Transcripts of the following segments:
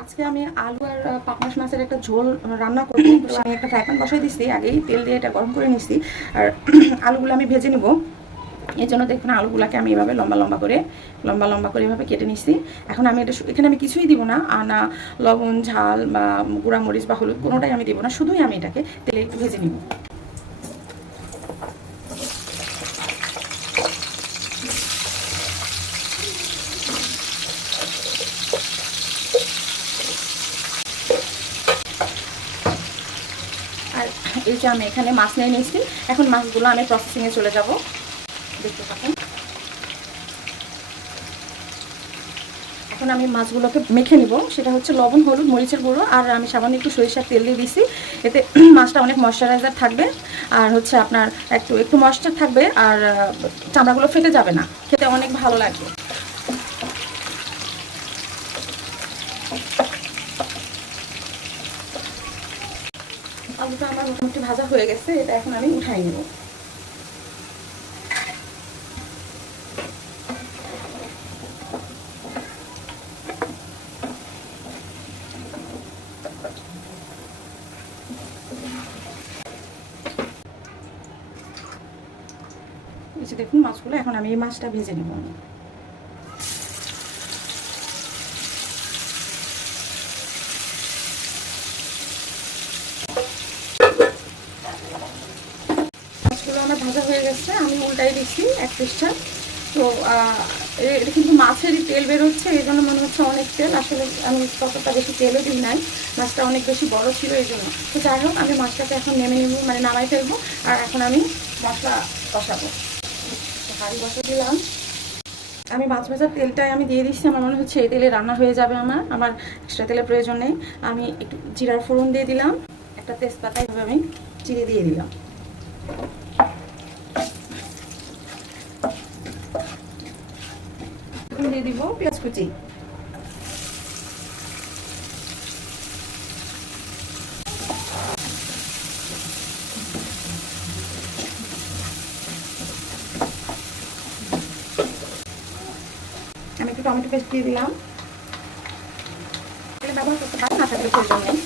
আজকে আমি আলু আর পাঙাশ মাছের একটা ঝোল রান্না করব। আমি একটা ফ্রাই প্যান বসাই দিচ্ছি, আগেই তেল দিয়ে এটা গরম করে নিচ্ছি। আর আলুগুলো আমি ভেজে নিব। এর জন্য দেখুন আলুগুলাকে আমি এভাবে লম্বা লম্বা করে এভাবে কেটে নিচ্ছি। এখন আমি এটা এখানে আমি কিছুই দিব না, আনা লবণ ঝাল বা গুঁড়া মরিচ বা হলুদ কোনোটাই আমি দিব না, শুধুই আমি এটাকে তেলে একটু ভেজে নিব। আর এই যে আমি এখানে মাছ নিয়ে নিয়েছি, এখন মাছগুলো আমি প্রসেসিংয়ে চলে যাব। দেখতে থাকুন। এখন আমি মাছগুলোকে মেখে নিব, সেটা হচ্ছে লবণ হলুদ মরিচের গুঁড়ো আর আমি সামান্য একটু সরিষার তেল দিয়ে দিছি। এতে মাছটা অনেক ময়শ্চারাইজার থাকবে আর হচ্ছে আপনার একটু ময়শ্চার থাকবে আর চামড়াগুলো ফেটে যাবে না, খেতে অনেক ভালো লাগবে। আলুটা আমার মোটামুটি ভাজা হয়ে গেছে, এটা এখন আমি উঠাই নেব। দেখুন মাছগুলো, এখন আমি এই মাছটা ভেজে নেব। মাছগুলো আমার ভাজা হয়ে গেছে, আমি উল্টাই দিচ্ছি এক পৃষ্ঠা। তো এটা কিন্তু মাছেরই তেল বেরোচ্ছে, এই জন্য মনে হচ্ছে অনেক তেল, আসলে আমি ততটা বেশি তেলও দিই নাই, মাছটা অনেক বেশি বড় ছিল এই জন্য। তো যাই হোক, আমি মাছটাকে এখন নেমে নেব, মানে নামাই ফেলবো। আর এখন আমি মশলা কষাবো। হাঁড়ি বসে দিলাম, আমি মাছ ভাজার তেলটাই আমি দিয়ে দিচ্ছি। আমার মনে হচ্ছে এই তেলে রান্না হয়ে যাবে, আমার এক্সট্রা তেলের প্রয়োজন নেই। আমি একটু জিরার ফোড়ন দিয়ে দিলাম, একটা তেজপাতা এভাবে আমি চিড়ে দিয়ে দিলাম। দিয়ে দিব পেঁয়াজ কুচি। আমি একটু টমেটো পেস্ট দিয়ে দিলাম, ব্যবহার করতে পারি, না থাকলে প্রয়োজন নেই।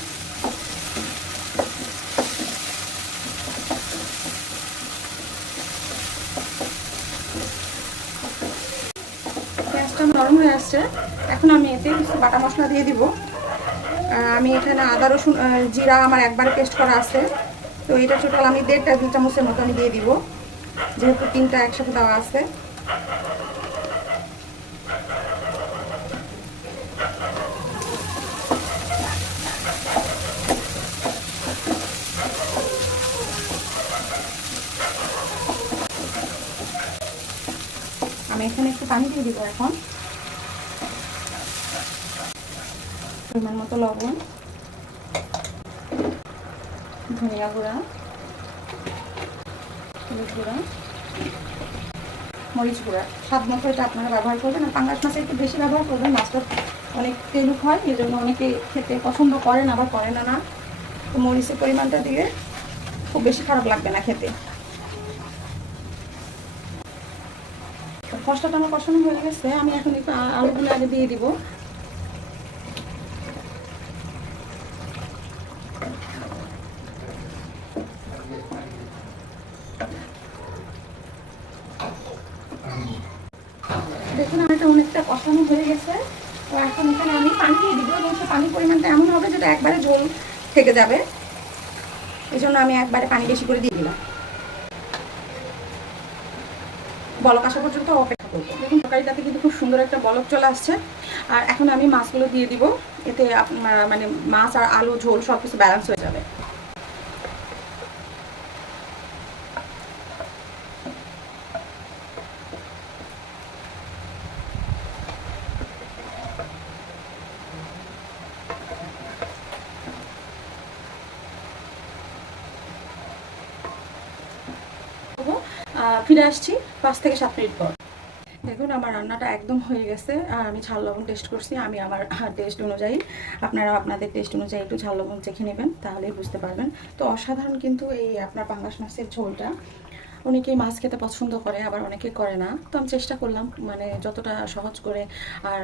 পেঁয়াজটা নরম হয়ে আসছে, এখন আমি এতে কিছু বাটা মশলা দিয়ে দিব। আমি এখানে আদা রসুন জিরা আমার একবারে পেস্ট করা আছে, তো এটা টোটাল আমি 1.5 টেবিল চামচের মতো আমি দিয়ে দিব, যেহেতু 3টা একসাথে দেওয়া আছে। আমি এখানে একটু পানি দিয়ে দিব এখন, পরিমাণ মতো লবণ, ধনিয়া গুঁড়া, হলুদ গুঁড়া, মরিচ গুঁড়া, স্বাদ মতো এটা আপনারা ব্যবহার করবেন। আর পাঙ্গাস মাছে একটু বেশি ব্যবহার করবেন, মাছটা অনেক তেলুক হয়, এই জন্য অনেকে খেতে পছন্দ করেন, আবার করেন না। তো মরিচের পরিমাণটা দিলে খুব বেশি খারাপ লাগবে না খেতে। মশলাটা আমার কষানো হয়ে গেছে, আমি এখন একটু আলুগুলো আগে দিয়ে দিব। দেখুন এটা অনেকটা কষানো হয়ে গেছে, তো এখন এখানে আমি পানি দিয়ে দিব, এবং সেই পানির পরিমাণটা এমন হবে যেটা একবারে ঝোল থেকে যাবে, এই জন্য আমি একবারে পানি বেশি করে দিয়ে দিলাম। বলক আসা পর্যন্ত অপেক্ষা করবো। দেখুন তরকারিটাতে কিন্তু খুব সুন্দর একটা বলক চলে আসছে। আর এখন আমি মাছগুলো দিয়ে দিব, এতে মানে মাছ আর আলু ঝোল সব কিছু ব্যালেন্স হয়ে যাবে। ফিরে আসছি 5 থেকে 7 মিনিট পর। দেখুন আমার রান্নাটা একদম হয়ে গেছে, আর আমি ঝাল লবণ টেস্ট করছি। আমি আমার টেস্ট অনুযায়ী, আপনারা আপনাদের টেস্ট অনুযায়ী একটু ঝাল লবণ চেখে নেবেন, তাহলেই বুঝতে পারবেন। তো অসাধারণ কিন্তু এই আপনার পাঙ্গাস মাছের ঝোলটা। অনেকেই মাছ খেতে পছন্দ করে, আবার অনেকে করে না। তো আমি চেষ্টা করলাম মানে যতটা সহজ করে আর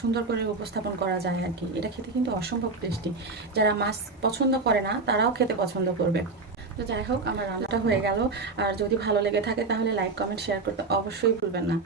সুন্দর করে উপস্থাপন করা যায় আর কি। এটা খেতে কিন্তু অসম্ভব টেস্টি। যারা মাছ পছন্দ করে না তারাও খেতে পছন্দ করবে। তো যাই হোক, আমার রান্নাটা হয়ে গেল। আর যদি ভালো লেগে থাকে তাহলে লাইক, কমেন্ট, শেয়ার করতে অবশ্যই ভুলবেন না।